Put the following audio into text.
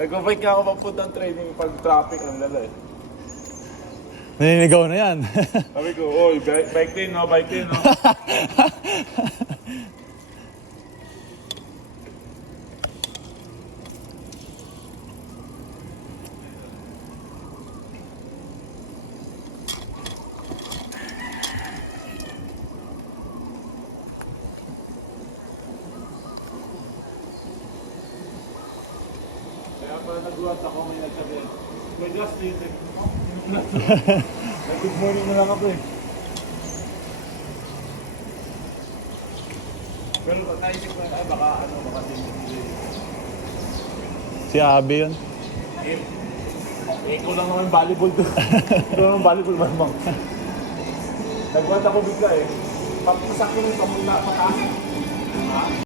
Nag-bike nga ako papuntang training pag traffic ang lala eh. Naninigaw na yan. Sabi ko, oy, bike din no, bike din no. Kaya pala nagulat ako, may nagsabi, may gas din. Good morning na lang ako eh. Pero naisip ko, ay baka ano, baka hindi. Si Abby yun. Ikaw lang naman volleyball to. Ikaw naman volleyball mamang. Nagwat ako bigla eh. Pagpasak ko yung pamula, mataas.